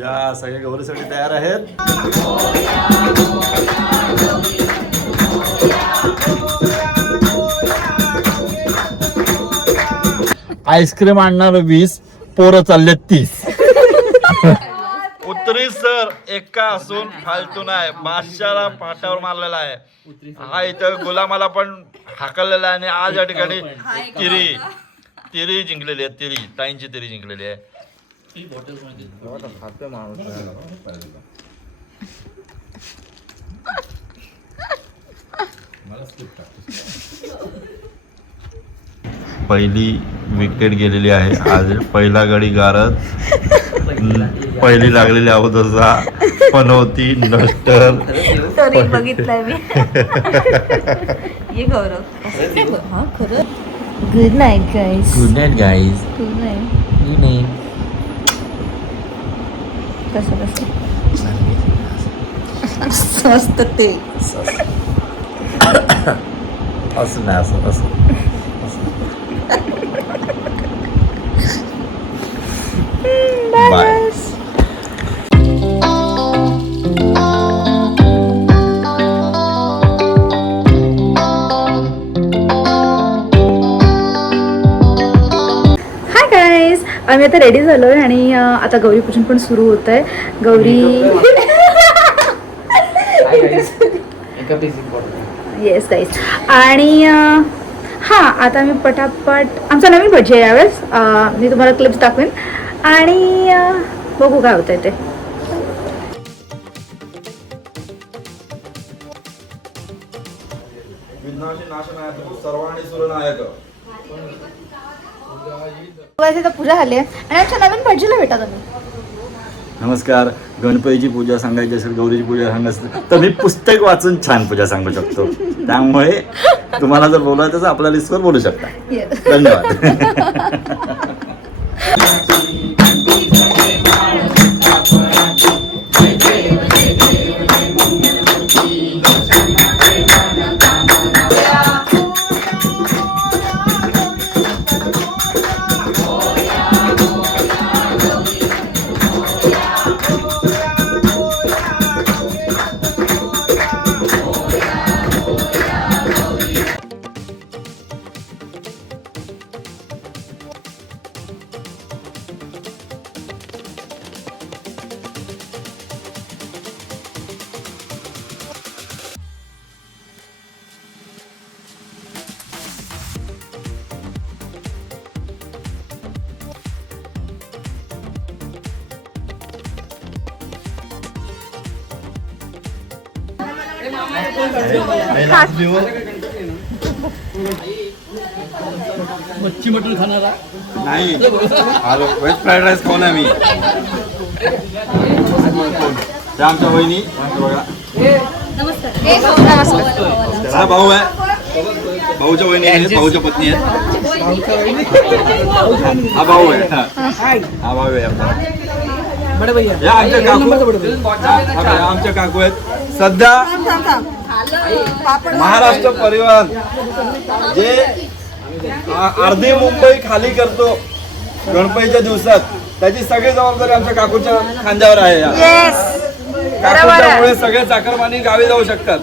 या सगळे गौरीसाठी तयार आहेत. आईस्क्रीम आणणार 20, पोरं चालले 30. उत्तरी सर एका असून फालतू नाही, बादशाला पाटावर मारलेला आहे. हा इथं गुलामाला पण हाकललेला आहे आणि आज या ठिकाणी तिरी जिंकलेली आहे. ताईंची तिरी जिंकलेली आहे. पहिली विकेट गेलेली आहे. आज पहिला गडी गारद, पहिली लागलेली अवधसा पनवती नस्टर बघितलंय मी. ये गौरव. हा खरं. Good night guys. Good night guys. Good night. Good night. कसं मस्त ते असं नाही असं बाय. आम्ही आता रेडी झालोय आणि आता गौरीपूजन पण सुरू होत आहे. Gauri yes guys. आणि हां आता आम्ही पटापट आमचा नवीन बर्थडे आहे यावेळेस. मी तुम्हाला क्लिप्स दाखवेन आणि बघू काय होतंय ते. पूजा झाली आहे आणि आमच्या नवीन भटजीला भेटा तुम्ही. नमस्कार. गणपतीची पूजा सांगायची असेल, गौरीची पूजा सांगायची असेल तर मी पुस्तक वाचून छान पूजा सांगू शकतो. त्यामुळे तुम्हाला जर बोलायचं तर आपल्या लिस्टवर बोलू शकता. धन्यवाद. मच्छी मटण खाणारा नाही, व्हेज फ्राईड राईस खाऊन आहे मी. त्या आमच्या वहिनी बघा. हा भाऊ आहे, भाऊच्या वहिनी आहेत, भाऊच्या पत्नी आहेत. हा भाऊ आहे, हा भाऊ आहे आमच्या काकू आहेत. सध्या महाराष्ट्र परिवहन जे अर्धी मुंबई खाली करतो गणपतीच्या दिवसात, त्याची सगळी जबाबदारी आमच्या काकूच्या खांद्यावर आहे. काकूच्यामुळे सगळे चाकरमानी गावी जाऊ शकतात.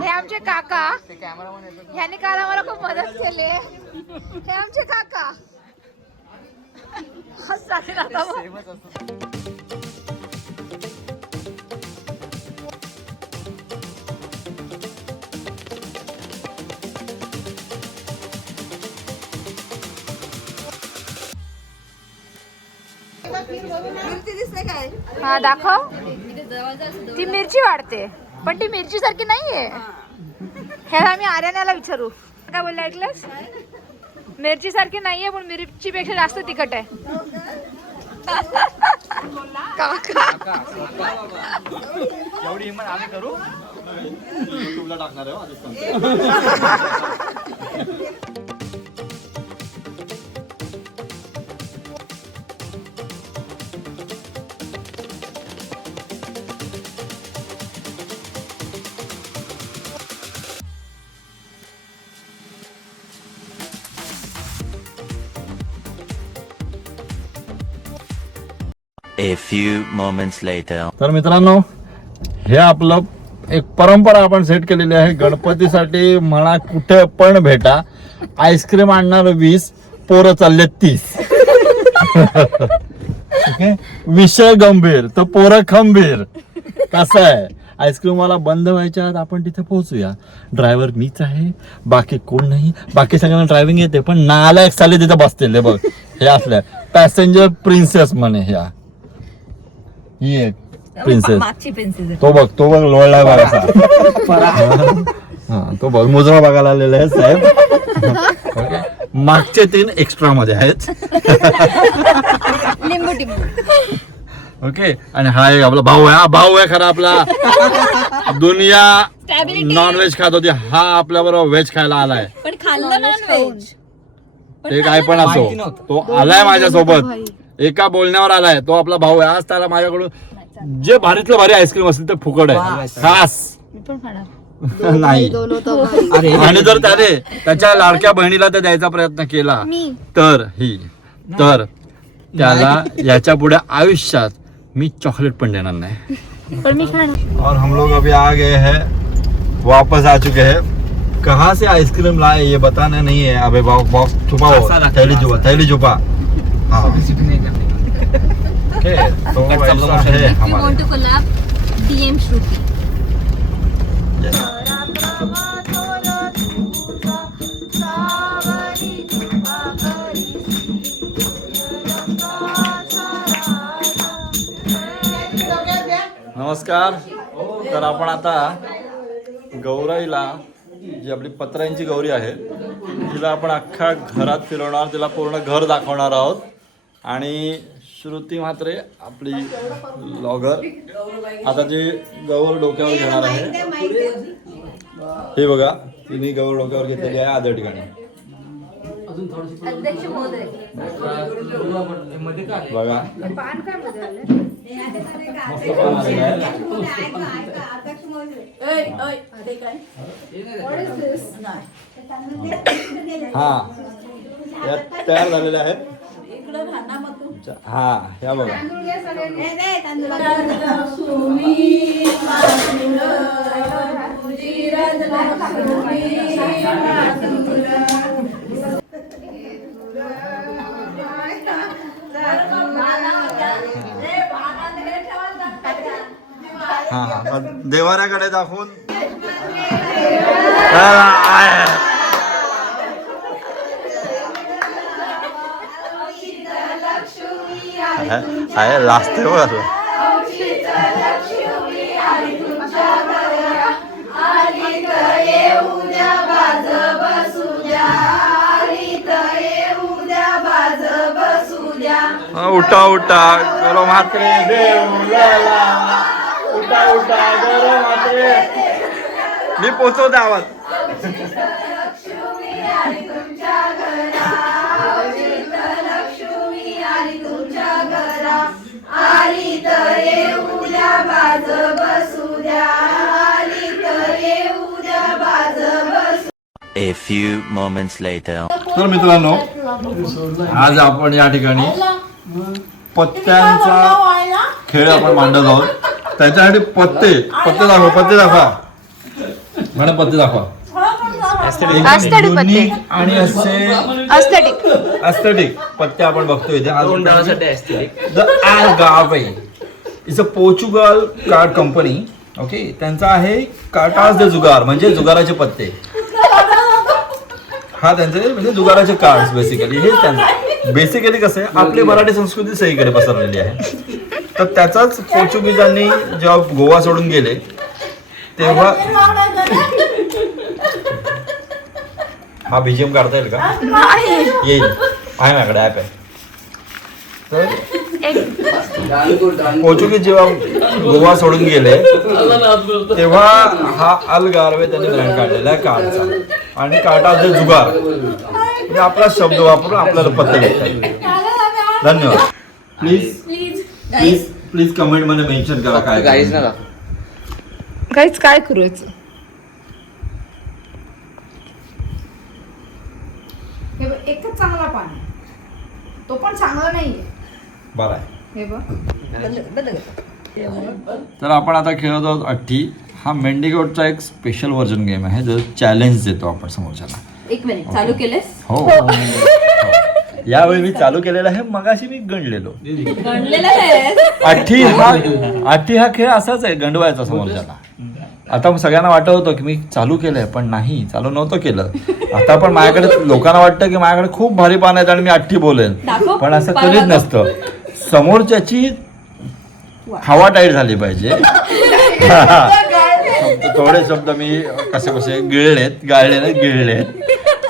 हे आमचे काका, ह्यांनी काल आम्हाला खूप मदत केली. हे आमचे काका हा दाखव. ती मिरची वाढते पण ती मिरची सारखी नाहीये. हे आम्ही आर्यानाला विचारू. काय बोलले, ऐकलंस? मिरची सारखी नाहीये पण मिरची पेक्षा जास्त तिखट आहे. एवढी हिंमत आम्ही करू. युट्यूबला टाकणार आहे. A few moments later. तर मित्रांनो, हे आपलं एक परंपरा आपण सेट केलेली आहे. गणपतीसाठी म्हणा कुठे पण भेटा, आईस्क्रीम आणणार 20, पोरं चालले 30. ओके, विषय गंभीर तर पोरं खंबीर. कसं आहे, आईस्क्रीमवाला बंद व्हायच्या आत आपण तिथे पोहोचूया. ड्रायव्हर मीच आहे, बाकी कोण नाही. बाकी सगळ्यांना ड्रायव्हिंग येते, पण नालायक साले तिथे बसलेले बघ. हे असल्या पॅसेंजर प्रिन्सेस म्हणे ह्या. ही एक प्रिन्सेस, तो बघ लोळला बघायचा. हा, तो बघ मुजरा बघायला आलेला आहे साहेब. मागचे 3 एक्स्ट्रा मध्ये आहेत. लिंबू टिंबू. ओके, आणि हा एक आपला भाऊ आहे. हा भाऊ आहे खरा आपला. दुनिया नॉनव्हेज खात होती, हा आपल्या बरोबर व्हेज खायला आलाय. पण खाल्लं नॉन व्हेज. ते काय पण असो, तो आलाय माझ्यासोबत. एका बोलण्यावर आलाय. तो आपला भाऊ आहे. आज त्याला माझ्याकडून जे भारीतलं भारी आईस्क्रीम असेल ते फुकट आहे, खास. मी पण खाणार. नाही. आणि जर त्याने त्याच्या लाडक्या बहिणीला ते द्यायचा प्रयत्न केला तर त्याला याच्या पुढे आयुष्यात मी चॉकलेट पण देणार नाही. पण मी खाणार. और हम लोग अभी आ गए हैं, वापस आ चुके हैं. कहाँ से आइसक्रीम लाए ये बताना नहीं है. अबे बॉक्स छुपाओ, थैली छुपा. हाँ, ओके, तो ऐसा है हमारे. DM श्रुती. नमस्कार. तर आपण आता गौराईला, जी आपली पत्र्यांची गौरी आहे, तिला आपण अख्खा घरात फिरवणार, तिला पूर्ण घर दाखवणार आहोत. आणि श्रुती म्हात्रे आपली ब्लॉगर आता जी गौर डोक्यावर घेणार आहे. हे बघा, तिने गौर डोक्यावर घेतलेली आहे आदर ठिकाणी. अध्यक्ष महोदय. बघा, हा या तयार झालेल्या आहेत. हा, या बघा. हा, देवाऱ्याकडे दाखवून आहे लास्टेवर. उठा उठा गौरव म्हात्रे, उठा उठा गौरव म्हात्रे. मी पोचवते आवाज. A few moments later. तर मित्रांनो, आज आपण या ठिकाणी पत्त्यांचा खेळ आपण मांडत आहोत. त्याच्यासाठी पत्ते दाखवा मॅडम, पत्ते दाखवा. Aesthetic पत्ते. Unique आणि असे एस्थेटिक पत्ते आपण बघतोय इथे. The Algarve is a Portugal card company. Okay, त्यांचा आहे कार्टास de जुगार, म्हणजे जुगाराचे पत्ते. हा त्यांचे म्हणजे जुगाराचे कार्ड्स बेसिकली. हे त्यांचं बेसिकली कसं आहे, आपली मराठी संस्कृती सगळीकडे पसरलेली आहे. तर त्याचाच पोर्चुगीजांनी जेव्हा गोवा सोडून गेले तेव्हा हा बीजीएम काढता येईल का? येईल, आहे माझ्याकडे ॲप आहे. तर पोर्चुगीज जेव्हा गोवा सोडून गेले तेव्हा हा अलगार्वे त्यांनी ब्रँड काढलेला आहे कार्डचा. आणि कार्टा जे जुगार म्हणजे आपला शब्द वापरून आपल्याला पत्ते घेतात. धन्यवाद. प्लीज कमेंट मध्ये मेन्शन करा काय काहीच काय करूच. एकच चांगला पान, तो पण चांगला नाहीये. बरं आहे. हे बघ. तर आपण आता खेळत आहोत अठ्ठी. हा मेंडिकोटचा एक स्पेशल व्हर्जन गेम आहे जो चॅलेंज देतो आपण समोरच्याला. एक मिनिट चालू केलेस? हो यावेळी मी चालू केलेला आहे, मगाशी मी गणलेलो. अठ्ठी हा खेळ असाच आहे, गंडवायचा समोरच्याला. आता सगळ्यांना वाटत होतं की मी चालू केलंय, पण नाही, चालू नव्हतं केलं. आता पण माझ्याकडे लोकांना वाटतं की माझ्याकडे खूप भारी पान आहेत आणि मी अठ्ठी बोलेन, पण असं कधीच नसतं. समोरच्याची हवा टाईट झाली पाहिजे. थोडे शब्द मी कसे गिळलेत.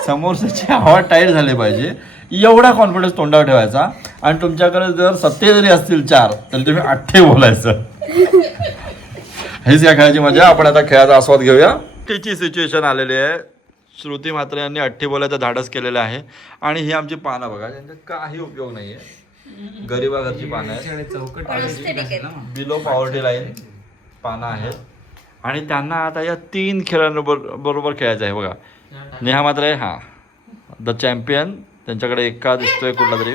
समोरच्याची हवा टाईट झाली पाहिजे, एवढा कॉन्फिडन्स तोंडावर ठेवायचा. आणि तुमच्याकडे जर 70 जरी असतील 4 तर तुम्ही 8 बोलायचं. हेच या खेळाची मजा. आपण आता खेळाचा आस्वाद घेऊया. तिची सिच्युएशन आलेली आहे. श्रुती म्हात्रे यांनी 8 बोलायचं धाडस केलेलं आहे. आणि ही आमची पानं बघा, त्यांचा काही उपयोग नाहीये. गरीबा घरची पानं आहेत, बिलो पॉवर्टी लाईन पानं आहेत. आणि त्यांना आता या 3 खेळांबरोबर खेळायचं आहे. बघा, नेहा म्हात्रे हा द चॅम्पियन, त्यांच्याकडे एका दिसतोय कुठला तरी.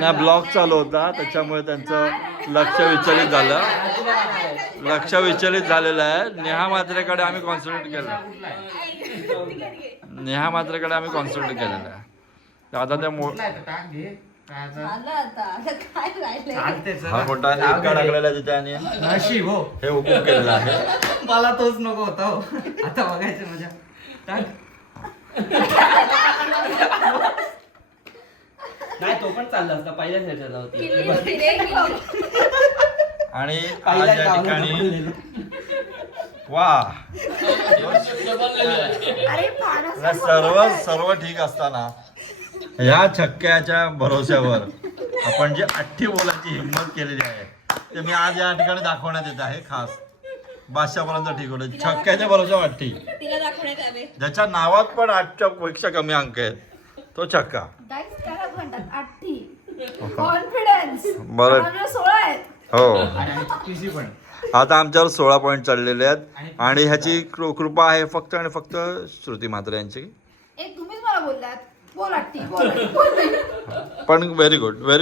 नाही, ब्लॉक चालू होता त्याच्यामुळे त्यांचं लक्ष विचलित झालेलं आहे. नेहा म्हात्रेकडे आम्ही कॉन्सन्ट्रेट केलेलं आहे. आता त्या हा मोठा एका टाकलेला तिथे आणि हे हुकूम केलेलं आहे. मला तोच नको होता हो. आता बघायचं मजा. नाही तो पण चालला असता, पहिल्याच ह्याच्याला होती. आणि आज या ठिकाणी वा सर्व ठीक असताना ह्या छक्क्याच्या भरोश्यावर आपण जे 8 बोलाची हिंमत केलेली आहे ते मी आज या ठिकाणी दाखवण्यात येत आहे. खास बादशापर्यंत ठीक होतं. छक्क्याच्या भरोश्यावर 8, ज्याच्या नावात पण 8च्या पेक्षा कमी अंक आहेत तो छक्का. बरं हो. आता आमच्यावर 16 पॉईंट चढलेले आहेत आणि ह्याची कृपा आहे फक्त आणि फक्त श्रुती म्हात्रे यांची. पण very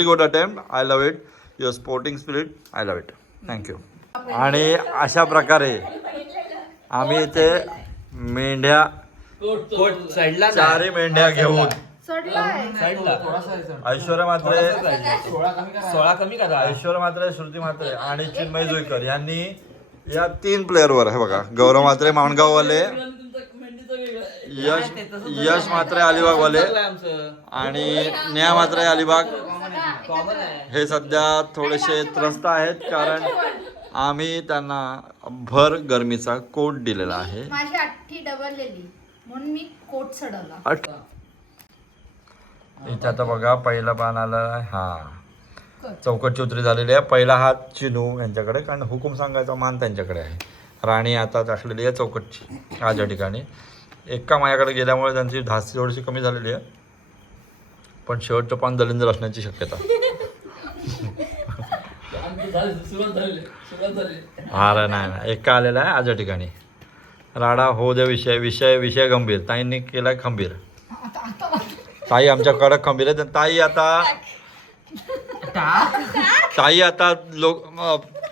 good attempt. I love it, your sporting spirit, I love it. Thank you. आणि अशा प्रकारे आम्ही इथे मेंढ्या 4 मेंढ्या घेऊन ऐश्वर्या म्हात्रे, श्रुती म्हात्रे आणि चिन्मय जोईकर यांनी या 3 प्लेअरवर आहे बघा. गौरव म्हात्रे माणगाववाले, यश म्हात्रे अलिबागवाले आणि नेहा म्हात्रे अलिबाग हे सध्या थोडेसे त्रस्त आहेत कारण आम्ही त्यांना भर गरमीचा कोट दिलेला आहे. माझी 8 डबललेली म्हणून मी कोट चढवला. इथे आता बघा पहिला पान आला. हा चौकटची उतरी झालेली आहे. पहिला हात चिनू यांच्याकडे, कारण हुकूम सांगायचा मान त्यांच्याकडे आहे. राणी आता टाकलेली आहे चौकटची आज या ठिकाणी. एका माझ्याकडे गेल्यामुळे त्यांची धास्ती थोडीशी कमी झालेली आहे, पण शेवटचं पान दलिंदर असण्याची शक्यता. अरे नाही, एका आलेला आहे आज या ठिकाणी. राडा हो दे विषय गंभीर. ताईंनी केलाय खंबीर. ताई आमच्या कडक खंबीर आहे. ताई आता लोक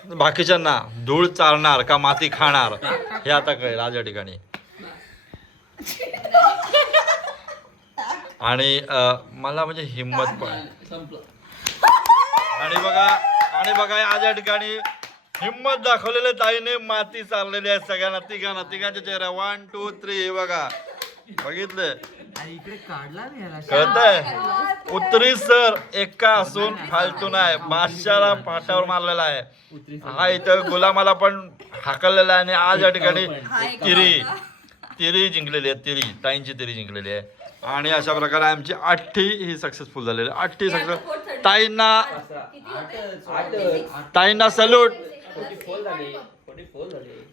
बाकीच्यांना धूळ चारणार का माती खाणार हे आता कळेल आज या ठिकाणी. आणि मला म्हणजे हिंमत पण. आणि बघा आज या ठिकाणी हिंमत दाखवलेले ताईने माती चाललेली आहे सगळ्यांना, तिघांच्या चेहऱ्या. 1 2 3 हे बघा, बघितले कळतंय. उतरी सर एका असून फालतू नाही. बादशाला पाटावर मारलेला आहे. हा इथं गुलामाला पण हाकललेला आहे. आणि आज या ठिकाणी तिरी जिंकलेली आहे. ताईंची तिरी जिंकलेली आहे. आणि अशा प्रकारे आमची 8 ही सक्सेसफुल झालेली आहे. 8 सक्सेस. ताईंना सल्यूट.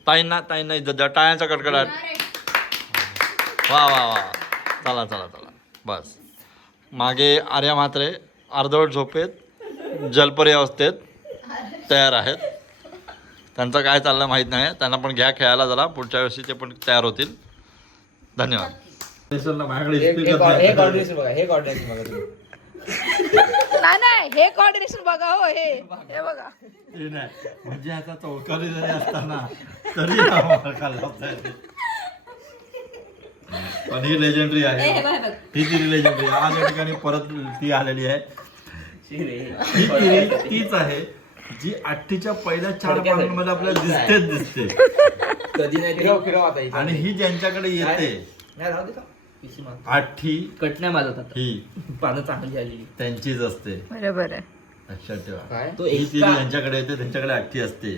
ताईंना टाळ्यांचा कडकडाट. वा वा वा. चला बस. मागे आर्या म्हात्रे अर्धवट झोपेत जलपरी अवस्थेत तयार आहेत. त्यांचं काय चाललं माहीत नाही. त्यांना पण घ्या खेळायला जरा. पुढच्या वर्षी ते पण तयार होतील. धन्यवाद. माझ्याकडे हे speaker हे नाही. coordination बघा, हे coordination बघा तुम्ही. नाही हे कोऑर्डिनेशन बघा हो हे बघा. ते नाही म्हणजे आता चौकारी जरी असताना तरी हा मार खाल्ला होता. पण ही लेजेंडरी आहे, ही तिरी लेजेंडरी आज या ठिकाणी परत ती आलेली आहे. शिरे. ही तिरी तीच आहे जी आठीच्या पहिल्या 4 पानांमध्ये आपल्याला दिसते कधी नाही फिरव आता इथे. आणि ही ज्यांच्याकडे येते नाही राहू दे का? पिशी मार. आठी कट नाही माझा आता. ही पानं चांगली आली. त्यांचीच असते, बरोबर आहे. लक्षात ठेवा. काय तो ही एक तिरी ज्यांच्याकडे येते त्यांच्याकडे आठी असते.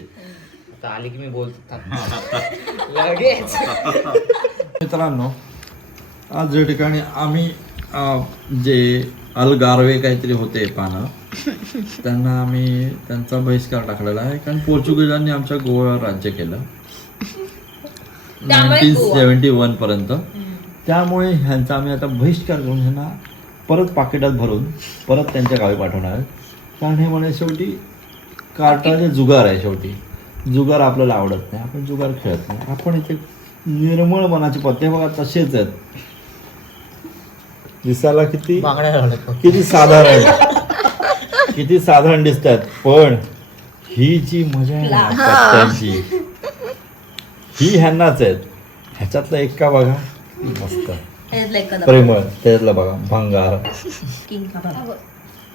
आता आली की मी बोलतो लगेच. मित्रांनो, आज या ठिकाणी आम्ही जे अलगारवे काहीतरी होते पानं त्यांना आम्ही त्यांचा बहिष्कार टाकलेला आहे, कारण पोर्चुगीजांनी आमच्या गोव्यावर राज्य केलं 1971 पर्यंत. त्यामुळे ह्यांचा आम्ही आता बहिष्कार करून ह्यांना परत पाकिटात भरून परत त्यांच्या गावी पाठवणार आहे. कारण हे म्हणे शेवटी कार्टाचे जुगार आहे, शेवटी जुगार आपल्याला आवडत नाही, आपण जुगार खेळत नाही. आपण इथे निर्मळ मनाचे पत्ते बघा तसेच आहेत, दिसायला किती साधारण दिसतात, पण ही जी मजा आहे ना पत्त्यांची ही ह्यांनाच आहेत. ह्याच्यातला एक का बघा मस्त प्रेमळ, त्याच्यातला बघा भंगार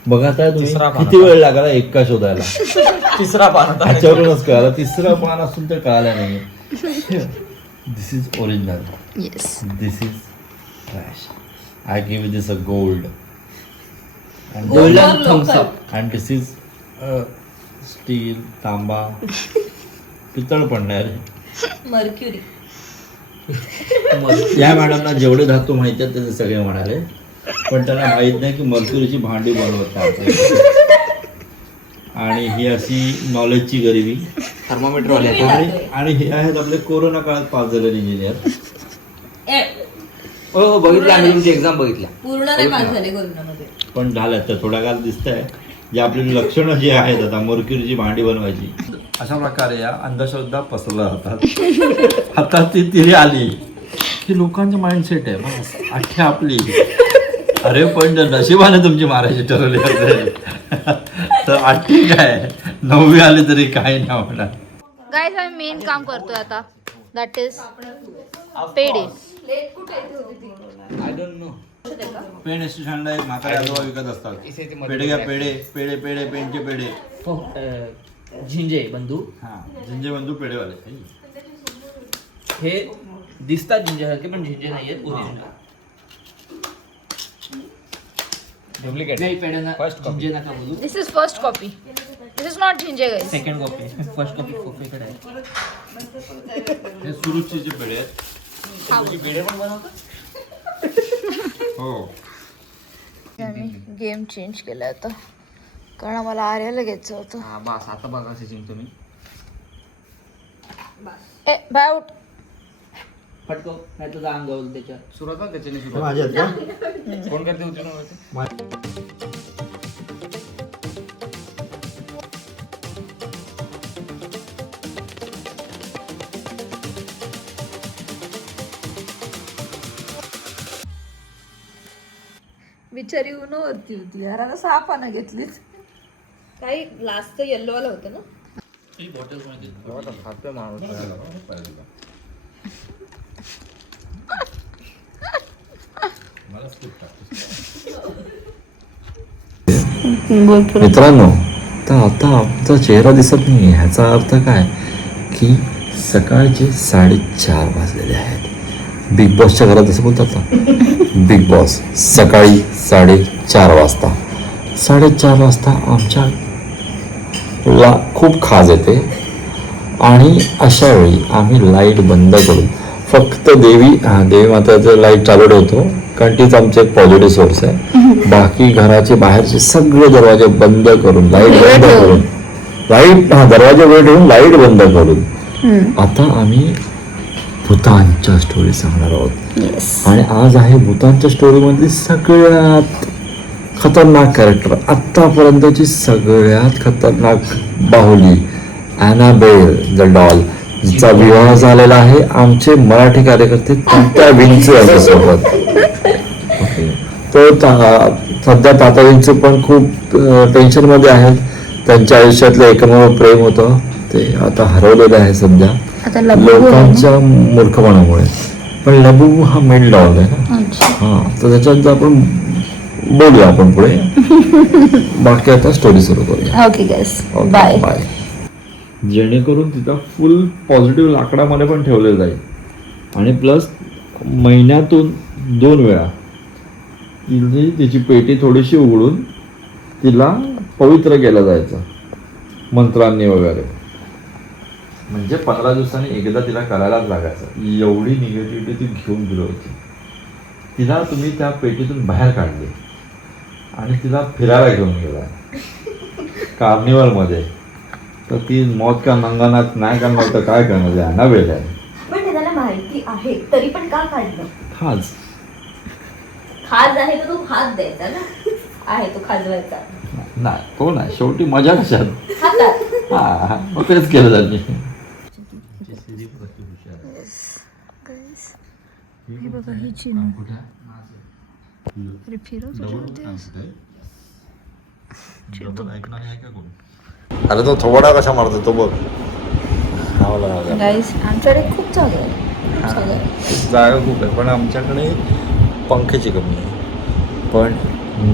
बघा. काय तुम्ही किती वेळ लागला एक्का शोधायला? तिसरा पान ह्याच्यावरूनच कळालं, तिसरं पान असून तर कळालं नाही. This is original, yes. This is trash. I give this a gold golden thumbs up. And this is steel, तांबा, पितळ पण नाही. मर्क्युरी. या मॅडमना जेवढे धातू माहिती आहेत त्याचे सगळे म्हणाले, पण त्यांना माहित नाही की मर्क्युरीची भांडी बनवतात. आणि ही अशी नॉलेजची गरिबी. थर्मोमीटर वाले. आणि हे आहेत आपले कोरोना काळात पास झालेले इंजिनियर. हो बघितलं आम्ही तुमची एक्झाम बघितल्या. पूर्ण नाही पास झाले कोरोनामध्ये. पण झालं तर थोडा काळ दिसत आहे जे आपली लक्षणं जी आहेत आता मर्क्युरीची भांडी बनवायची. अशा प्रकारे या अंधश्रद्धा पसरल्या जातात. आता ती तिरी आली की लोकांचं माइंडसेट आहे बस अख्खी आपली. अरे पण जर नशिबाने तुमची मारायची ठरवली असेल तर आठी काय 9वी आली तरी काही नाही होणार. गाईज आम्ही मेन काम करतोय आता, दॅट इज पेढे. I don't know. पेन स्टेशनला एक म्हातारे आजोबा विकत असतात. पेढे घ्या, पेढे पेढे पेढे पेनचे पेढे. झिंजे बंधू. हा झिंजे बंधू पेढेवाले. हे दिसतात झिंजेसारखे पण झिंजे नाही आहेत. ओरिजिनल डुप्लिकेट नाही. पेढ्यांना फर्स्ट झिंजे नका बोलू. This is first copy, this is not झिंजे guys. Second copy. First copy खोफेकडे आहे. हे सुरुचीचे पेढे आहेत. पेढे पण बनवतात. हो. आम्ही गेम चेंज केला होता कारण आम्हाला आर्याला घ्यायचं होतं. हा बस आता बघा जिंकतो मी. ए बाय आउट. फटको नाही तुझा अंग गवल त्याच्या सुरुवात त्याच्याने सुरुवात. माझ्या आहेत का? कोण करते होती. बिचारी उन्हावरती होती यार. आता 6 पानं घेतलीच. काही लास्ट येल्लो वाला होतं ना. मित्रांनो, तर आता आमचा चेहरा दिसत नाही. ह्याचा अर्थ काय की सकाळचे 4:30 वाजलेले आहेत. बिग बॉसच्या घरात जसं बोलतात ना, बिग बॉस सकाळी 4:30 वाजता. 4:30 वाजता आमच्याला खूप खाज येते आणि अशा वेळी आम्ही लाईट बंद करून फक्त देवी माताचं लाईट चालू ठेवतो, कारण तीच आमचं एक पॉझिटिव्ह सोर्स आहे. बाकी घराचे बाहेरचे सगळे दरवाजे बंद करून दरवाजे वेळ ठेवून लाईट बंद करून आता आम्ही भूतांच्या स्टोरी सांगणार आहोत. आणि आज आहे भूतांच्या स्टोरीमधली सगळ्यात खतरनाक कॅरेक्टर, आत्तापर्यंतची सगळ्यात खतरनाक बाहुली, ॲनाबेल द डॉल. चा विवाह झालेला आहे. आमचे मराठी कार्यकर्ते तात्या विंचू यांच्यासोबत. तो सध्या तात्या विंचू पण खूप टेन्शन मध्ये आहेत. त्यांच्या आयुष्यातलं एकमेव प्रेम होतं ते आता हरवलेलं आहे सध्या आता लबू लोकांच्या मूर्खपणामुळे. पण लबू हा मेन डॉग आहे ना. हा, तर त्याच्यात आपण बोलूया आपण पुढे. बाकी आता स्टोरी सुरू करूया. ओके गाईस, बाय. बाय. जेणेकरून तिथं फुल पॉझिटिव्ह लाकडामध्ये पण ठेवलं जाईल आणि प्लस महिन्यातून 2 वेळा तिची पेटी थोडीशी उघडून तिला पवित्र केलं जायचं मंत्रांनी वगैरे. म्हणजे 15 दिवसांनी एकदा तिला करायलाच लागायचं. एवढी निगेटिव्हिटी ती घेऊन गेली होती. तिला तुम्ही त्या पेटीतून बाहेर काढले आणि तिला फिरायला घेऊन गेला कार्निवलमध्ये. तर ती मौत का नंगानाच नाही करणार तर काय करणार आहे ना वेळ आहे. पण त्याला माहिती आहे तरी पण का काढलं? खास खाज आहे तर तू खाज द्यायचा ना. आहे तो खाजवायचा नाही तो नाही. शेवटी मजा कशात. हातात. हा मग तेच केलं त्यांनी. हे बघा ही चिन्ह. अरे फिरव अरे तो थोडा कशा मारतो तो बघ. गाईस आमच्याकडे खूप जागा आहे. जागा खूप आहे पण आमच्याकडे पंख्याची कमी आहे. पण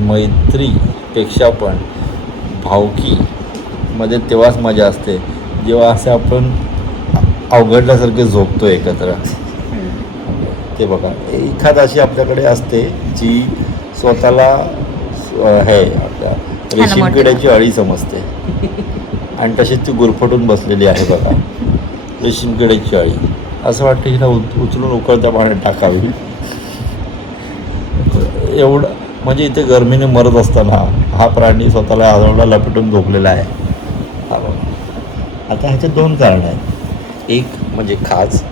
मैत्रीपेक्षा पण भावकी मध्ये तेव्हाच मजा असते जेव्हा असे आपण अवघडल्यासारखे झोपतो एकत्र. ते बघा एखाद अशी आपल्याकडे असते जी स्वतःला हे आपल्या रेशीम किड्याची अळी समजते आणि तशीच ती गुरफटून बसलेली आहे बघा रेशीम किड्याची अळी. असं वाटतं हिला उचलून उकळत्या पाण्यात टाकावी. एवढं म्हणजे इथे गरमीने मरत असताना हा प्राणी स्वतःला आजवला लपेटून झोपलेला आहे. आता ह्याचे 2 कारणं आहेत. एक म्हणजे खाज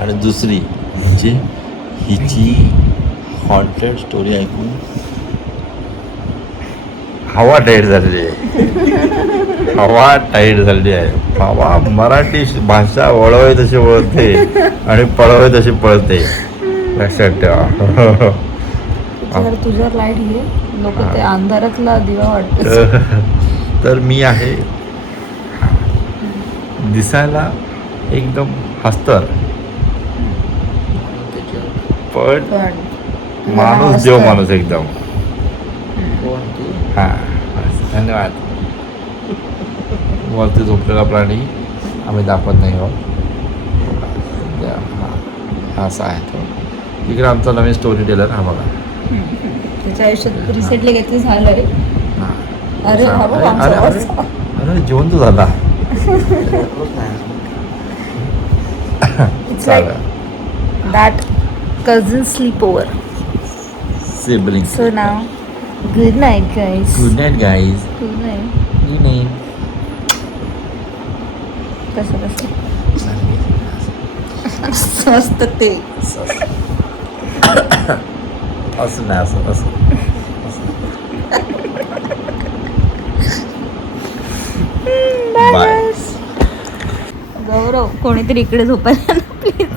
आणि दुसरी म्हणजे हिची हॉन्टेड स्टोरी ऐकून हवा टाईट झालेली आहे. हवा टाईट झालेली आहे. हवा मराठी भाषा वळवाय तशी वळते आणि पळवाय तशी पळते. लक्षात ठेवा. तुझ्यावर लाईट घे लोक ते अंधारातला दिवा वाटत. तर मी आहे दिसायला एकदम हस्तर पण माणूस देव माणूस एकदम. हा धन्यवाद. वरती झोपलेला प्राणी आम्ही दाखवत नाही आहोत. असा आहे तो. इकडे आमचा नवीन स्टोरी टेलर हा बघा. त्याच्या आयुष्यात रिसेंटली काहीतरी झालंय. अरे अरे जेवण तो झाला. It's like that cousin sleepover. Siblings. So now, good night, guys. Good night, guys. Good night. Good night. कसं स्वस्त ते असं नाही असं बाय. गौरव कोणीतरी इकडे झोपायला प्लीज.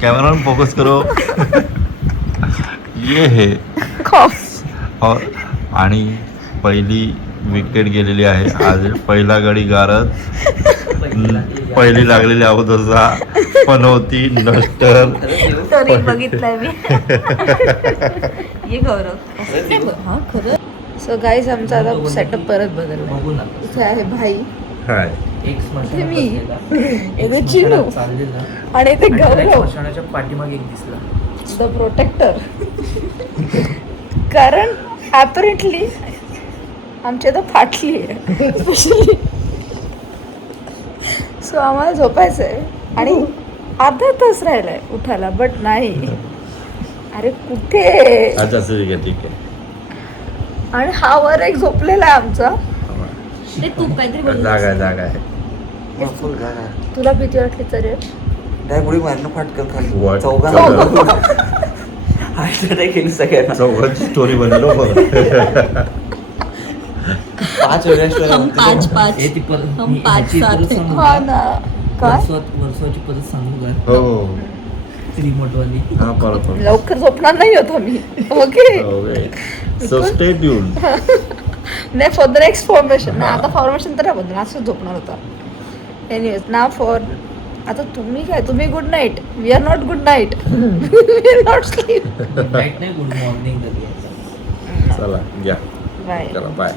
कॅमेरा फोकस करो. ये है और आणि पहिली विकेट गेलेली आहे. आज पहिला गडी गारद. पहिली लागलेली अगोदरचा पनवती नष्टर बघितलाय मी. ये गौरव. हा खरं. सो गाईज आमचा आता सेटअप परत बदलला. बघू ना. इथे आहे भाई, हाय एक इथे मी, स्मशानात इथे चिनू चाललेला आणि इथे गौरव स्मशानाच्या पाठीमागे एक दिसला. The protector. कारण ॲपरेंटली आमची आता फाटली आहे स्पेशली. सो आम्हाला झोपायचं आहे आणि अर्धा तास राहिलाय उठायला बट नाही. अरे कुठे. अच्छा ठीक आहे ठीक आहे. आणि हा वर एक झोपलेला आहे आमचा. ते तू काहीतरी बोलली. जागा आहे. तुला भीती वाटली तरी उडी मारणं फाटकन खाली. What? केली सगळ्यांना. चौघांची स्टोरी बनलो. 5 वेगळ्या स्टोऱ्या हम होत्या. पाच पाच हे ती परत हम मी पाच ह्याची साथ परत है. सांगू हा का? ना काय वर्षाची परत सांगू का हो रिमोट वाली हा बरोबर लवकर झोपणार नाही होत मी ओके सो स्टे ट्यून. नाही फॉर द नेक्स्ट फॉर्मेशन नाही आता फॉर्मेशन तर नाही असं झोपणार होता एनिवेज ना फॉर आता तुम्ही काय तुम्ही good night we are not good night we are not sleep night नाही गुड मॉर्निंग कधी चला घ्या बाय चला बाय.